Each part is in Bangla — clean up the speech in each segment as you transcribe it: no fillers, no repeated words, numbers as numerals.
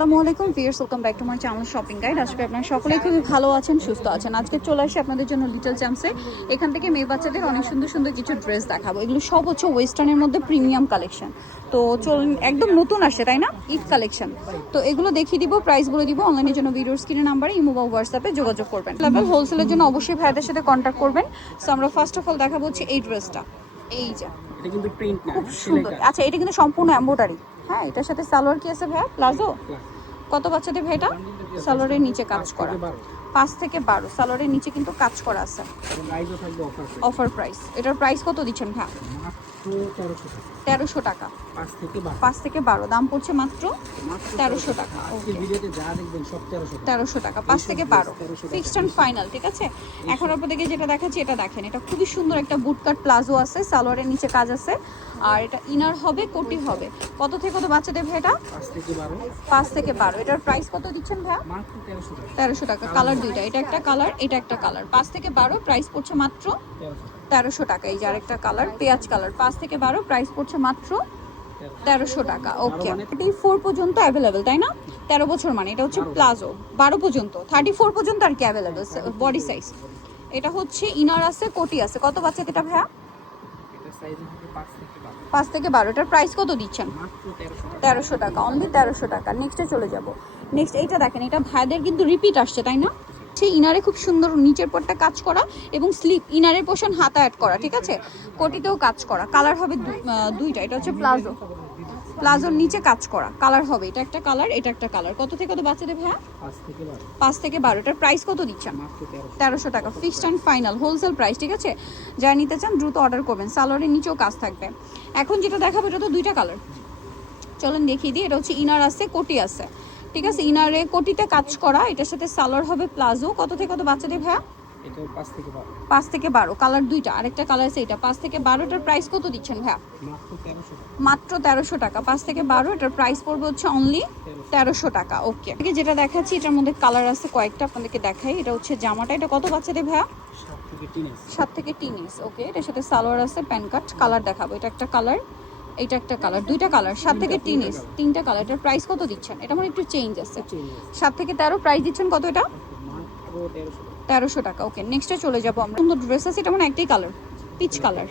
আসসালামু আলাইকুম viewers, welcome back to my channel shopping guide. আজকে আপনারা সকলেই খুবই ভালো আছেন, সুস্থ আছেন। আজকে চলে আসি আপনাদের জন্য লিটল চ্যাম্পসে। এখান থেকে মেয়ে বাচ্চাদের অনেক সুন্দর সুন্দর কিছু ড্রেস দেখাবো। এগুলো সব হচ্ছে ওয়েস্টার্নের মধ্যে প্রিমিয়াম কালেকশন। তো চলুন, একদম নতুন আসছে তাই না, ঈদ কালেকশন। তো এগুলো দেখিয়ে দিব, প্রাইস বলে দিব। অনলাইনের জন্য ভিডিওর স্ক্রিনে নাম্বারে ইমো বা হোয়াটসঅ্যাপে যোগাযোগ করবেন। লেভেল হোলসেলের জন্য অবশ্যই ভাইদের সাথে কন্ট্যাক্ট করবেন। সো আমরা ফার্স্ট অফ অল দেখাবো হচ্ছে এই ড্রেসটা। এই যে এটা কিন্তু প্রিন্ট না, খুব সুন্দর। আচ্ছা, এটা কিন্তু সম্পূর্ণ এমব্রয়ডারি। হ্যাঁ, এটার সাথে সালোয়ার কি আছে ভাইয়া? প্লাজো। কত বাচ্চাদের ভাই এটা? সালোয়ারের নিচে কাজ করা, 5 থেকে 12। সালোয়ারের নিচে কিন্তু কাজ করা আছে। Offer price. এটার প্রাইস কত দিচ্ছেন ভাই? 1300 টাকা। 5 থেকে 12 দাম পড়ছে মাত্র 1300 টাকা। ওকে, 1300 টাকা, 5 থেকে 12 ফিক্সড অ্যান্ড ফাইনাল। ঠিক আছে, এখন আপনাদেরকে যেটা দেখাচ্ছি এটা দেখেন। এটা খুবই সুন্দর একটা বুটকাট প্লাজো আছে, সালোয়ারের নিচে কাজ আছে। আর এটা ইনার হবে, কোটি হবে। কত থেকে কত বাচ্চাদের ভাই এটা? 5 থেকে 12। এটার প্রাইস কত দিচ্ছেন ভাই? 1300 টাকা। কালার দুইটা, এটা একটা কালার, এটা একটা কালার। 5 থেকে 12 প্রাইস পড়ছে মাত্র 1300 টাকা। এই যে আরেকটা কালার, পেঁয়াজ কালার। 5 থেকে 12 প্রাইস পড়ছে মাত্র 1300 টাকা। ওকে, 34 পর্যন্ত অ্যাভেলেবেল তাই না? 13 বছর মানে এটা হচ্ছে প্লাজো। 12 পর্যন্ত, 34 পর্যন্ত আর কি অ্যাভেলেবেল বডি সাইজ। এটা হচ্ছে ইনার আছে, কোটি আছে। কত বাচ্চাদের এটা ভাইয়া? 5 থেকে 12। এটার প্রাইস কত দিচ্ছেন? 1300 টাকা, অনলি 1300 টাকা। নেক্সটে চলে যাব। নেক্সট এইটা দেখেন, এটা ভাইদের কিন্তু রিপিট আসছে তাই না? সেই ইনারে খুব সুন্দর নিচের পরটা কাজ করা এবং স্লিপ ইনারের পোর্শন হাতা অ্যাড করা। ঠিক আছে, কোটিতেও কাজ করা। কালার হবে দুইটা। এটা হচ্ছে প্লাজো, প্লাজোর নিচে কাজ করা কালার হবে। এটা একটা কালার, এটা একটা কালার। কত থেকে কত বাচ্চাদের ভাইয়া? 5 থেকে 12। এটার প্রাইস কত দিচ্ছেন? 1300 টাকা, fixed and final wholesale price. ঠিক আছে, যারা নিতে চান দ্রুত অর্ডার করবেন। সালোয়ারের নিচেও কাজ থাকবে। এখন যেটা দেখাবো এটা তো দুইটা কালার, চলেন দেখিয়ে দিই। এটা হচ্ছে ইনার আছে, কোটি আছে। ঠিক আছে, ইনারে কোটিতে কাজ করা। এটার সাথে সালোয়ার হবে প্লাজো। কত থেকে কত বাচ্চাদের ভাইয়া? 5 থেকে 12। কালার দুইটা, আরেকটা কালার আছে এটা। 5 থেকে 12। এটার প্রাইস কত দিচ্ছেন ভাইয়া? মাত্র 1300 টাকা। 5 থেকে 12। এটার প্রাইস পড়বে হচ্ছে অনলি 1300 টাকা। ওকে, যেটা দেখাচ্ছি এটার মধ্যে কালার আছে কয়েকটা, আপনাদেরকে দেখাই। এটা হচ্ছে জামাটা। এটা কত বাচ্চাদের ভাইয়া? 7 থেকে 13। ওকে, এটার সাথে সালোয়ার আছে, প্যান কাট। কালার দেখাবো। এটা একটা কালার, এটা একটা কালার, দুইটা কালার। 7 থেকে 13, তিনটা কালার। এটার প্রাইস কত দিচ্ছেন? এটা মানে একটু চেঞ্জ আছে। 7 থেকে 13 প্রাইস দিচ্ছেন কত? এটা 1300 টাকা। ওকে, নেক্সটে চলে যাবো আমরা। সুন্দর ড্রেস আছে, এটা মানে একটাই কালার, পিচ কালার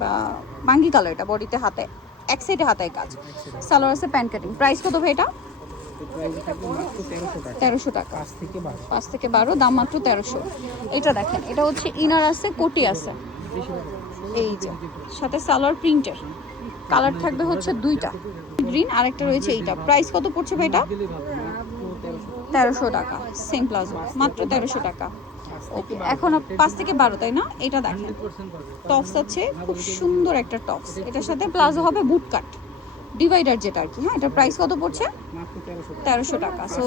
বা বাঙ্গি কালার। এটা বডিতে হাতে এক সাইডে হাতায় কাজ, সালোয়ার আছে, প্যান্ট কাটিং। প্রাইস কত ভাই এটা? 1300 টাকা। 5 থেকে 12 দাম মাত্র 1300। এটা দেখেন, এটা হচ্ছে ইনার আছে, কোটি আছে। এই যে সাথে সালোয়ার প্রিন্টের। কালার থাকবে হচ্ছে দুইটা, গ্রিন, আরেকটা রয়েছে এইটা। প্রাইস কত পড়ছে ভাই এটা? 1300 টাকা। সেম প্লাজো, মাত্র 1300 টাকা। ওকে, এখন 5 থেকে 12 তাই না? এটা দেখেন, টপস আছে, খুব সুন্দর একটা টপস। এটার সাথে প্লাজো হবে বুট কাট ডিভাইডার যেটা আর কি। হ্যাঁ, এটা প্রাইস কত পড়ছে? 1300 টাকা। সো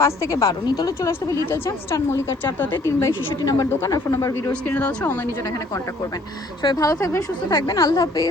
5 থেকে 12 নিতে হলে চলে আসতে হবে লিটল চ্যাম্প, স্টান মল্লিকার 4 3/66 নাম্বার দোকান। আর ফোন নাম্বার ভিডিওর স্ক্রিনে দেওয়া আছে। অনলাইনে জন্য এখানে কন্ট্যাক্ট করবেন। সবাই ভালো থাকবেন, সুস্থ থাকবেন। আল্লাহ হাফেজ।